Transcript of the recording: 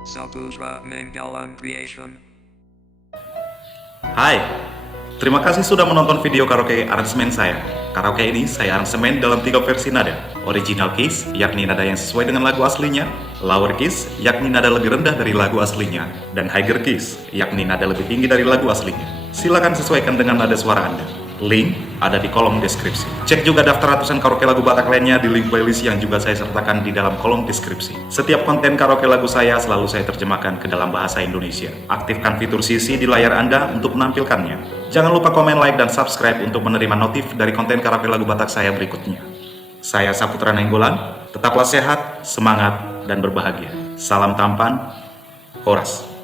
Saputra Manggalam Creation. Hai, terima kasih sudah menonton video karaoke aransemen saya. Karaoke ini saya aransemen dalam 3 versi nada. Original keys, yakni nada yang sesuai dengan lagu aslinya. Lower keys, yakni nada lebih rendah dari lagu aslinya. Dan higher keys, yakni nada lebih tinggi dari lagu aslinya. Silakan sesuaikan dengan nada suara Anda. Link ada di kolom deskripsi. Cek juga daftar ratusan karaoke lagu Batak lainnya di link playlist yang juga saya sertakan di dalam kolom deskripsi. Setiap konten karaoke lagu saya selalu saya terjemahkan ke dalam bahasa Indonesia. Aktifkan fitur CC di layar Anda untuk menampilkannya. Jangan lupa komen, like, dan subscribe untuk menerima notif dari konten karaoke lagu Batak saya berikutnya. Saya Saputra Nainggolan, tetaplah sehat, semangat, dan berbahagia. Salam tampan, Horas.